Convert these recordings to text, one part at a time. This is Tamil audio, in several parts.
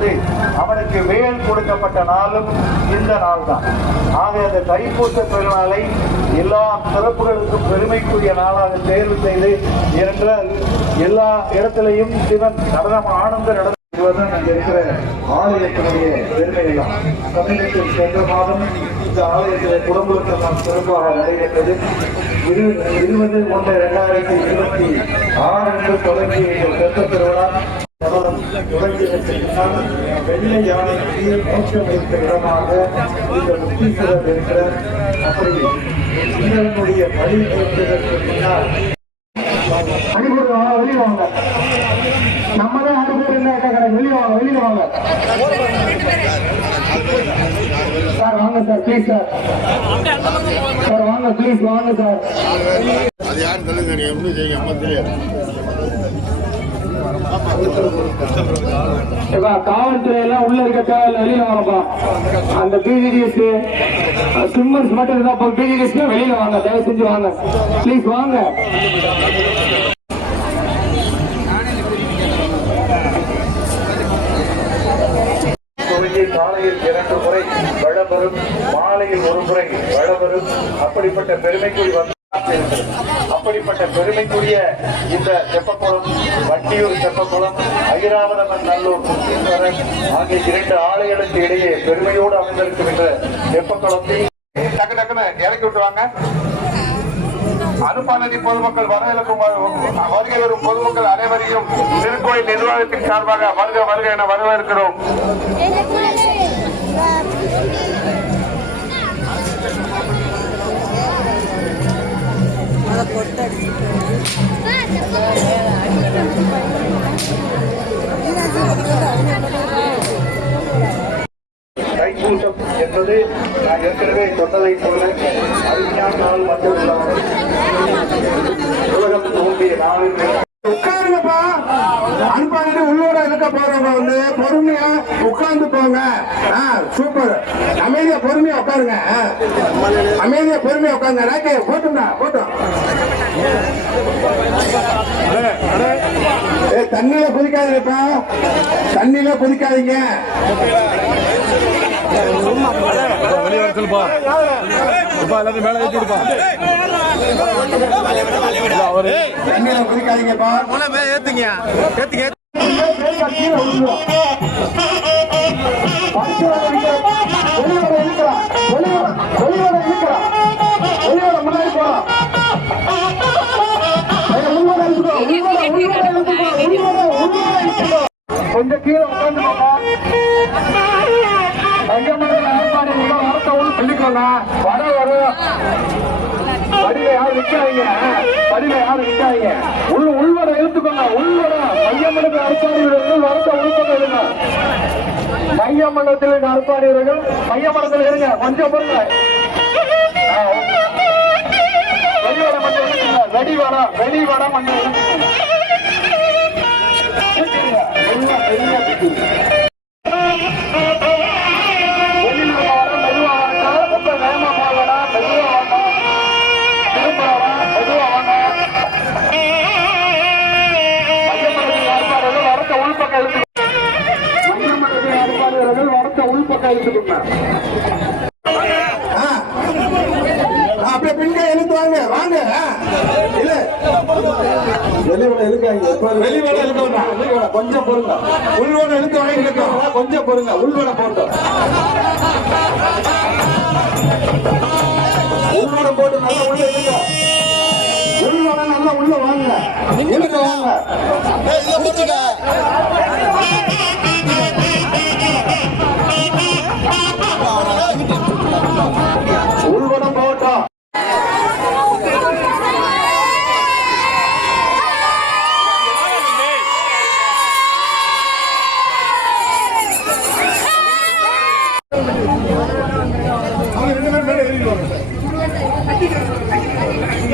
பொழுது அவனுக்கு வேல் கொடுக்கப்பட்ட நாளும் இந்த நாள் தான் ஆக அந்த தைப்பூச பெருநாளை எல்லா சிறப்புகளுக்கும் பெருமைக்குரிய நாளாக தேர்வு செய்து ஏனென்றால் எல்லா இடத்திலையும் சிவன் நடனம் ஆனந்த நடனம் இதுவரைதான் அங்க இருக்கிற ஆலயத்தினுடைய பெருமைகளாம் தமிழகத்தில் சென்ற மாதம் இந்த ஆலயத்தில் குடும்பத்தெல்லாம் சிறப்பாக நடைபெற்றது. இரு இருபது ஒன்று இரண்டாயிரத்தி இருபத்தி ஆறு அன்று தொடங்கிய இந்த திருவிழா. வெள்ளை யானைக்கு மோட்சம் வைத்த இடமாக இந்த பலி வாங்க நம்ம தான் அடிபட்டு என்ன கேட்கறேன் வாங்க வாங்க சார் வாங்க சார் ப்ளீஸ் சார் சார் வாங்க ப்ளீஸ் வாங்க சார் அது யார் தெரியும் நீங்க ஒன்றும் செய்யுங்க அம்மா தெரியாது. காவல்துறை எல்லாம் உள்ள இருக்க தேவையில்ல வெளியில வாங்கப்பா. அந்த பிஜிடிஎஸ் ஸ்விம்மர்ஸ் மட்டும் இருந்தா போதும். பிஜிடிஎஸ் வெளியில வாங்க தயவு செஞ்சு வாங்க. ப்ளீஸ் வாங்க. துவங்கி காலையில் இரண்டு முறை வளவரும் மாலையில் ஒரு முறை வளவரும் அப்படிப்பட்ட பெருமைக்குள் வந்து அப்படிப்பட்ட பெருமைக்குரிய இந்த தெப்பக்குளம் வட்டியூர் தெப்பக்குளம் ஐராவதமன் நல்லூர் முத்தீஸ்வரன் ஆகிய இரண்டு ஆலைகளுக்கு இடையே பெருமையோடு அமைந்திருக்கின்ற தெப்பக்குளத்தை டக்கு டக்குன்னு இறக்கி விட்டுவாங்க அனுப்பாநதி பொதுமக்கள் வரவேற்கும் வருகை வரும் பொதுமக்கள் அனைவரையும் திருக்கோயில் நிர்வாகத்தின் சார்பாக வருக வருக என வரவேற்கிறோம். தைப்பூசம் என்பது நான் ஏற்கனவே சொன்னதை போல அருமையான நாள் உலகம் தோன்றிய நாளில் உட்காருங்கப்பா. அனுப்பாங்க உள்ளோட இருக்க போறவங்க வந்து பொறுமையா உட்கார்ந்து போங்க. ஆ, சூப்பர் அமைதியா பொறுமையா உட்காருங்க. ஆ. அமைதியா பொறுமையா உட்காருங்க. ராக்கே போட்டுங்க போட்டோம். ஏ தண்ணியில குதிக்காதீங்கப்பா தண்ணியில குதிக்காதீங்க. வெளியே வர சொல்லுப்பா இப்ப எல்லாத்தையும் மேல ஏத்தி அவரு தண்ணியில குதிக்காதீங்கப்பா ஏத்துங்க. ஏத்துங்க கொஞ்சம் கீழே உட்காந்து சொல்லிக்கோங்க வர வரும் படியில யாரும் நிக்காதீங்க படியில யாரும் நிக்காதீங்க உள்ள உள்வர இழுத்துக்கோங்க உள்வர. மையமண்டலத்தில் அறுப்பாடுகிறவர்கள் வரத்த உள்பக்கம் இருங்க. மையமண்டலத்தில் அறுப்பாடுகிறவர்கள் மையமண்டலத்தில் இருங்க. கொஞ்சம் பொருங்க வெளிவட மண்டலம் வெடிவட வெளிவட மண்டலம் அப்படியே பின்கை இழுத்து வாங்க வாங்க. ஆ. இல்ல வெளியோட இழுக்காங்க வெளியோட இழுக்க வேண்டாம். வெளியோட கொஞ்சம் பொருங்க உள்வோட இழுத்து வாங்கி இழுக்கும் கொஞ்சம் பொருங்க உள்வோட போட்டோம் உள்வோட போட்டு நல்லா உள்ள இழுக்க உள்வோட நல்லா உள்ள வாங்க. இழுக்க வாங்க.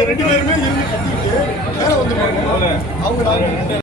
ரெண்டு பேருமே இருந்து கட்டிட்டு மேல வந்துருவாங்க. அவங்க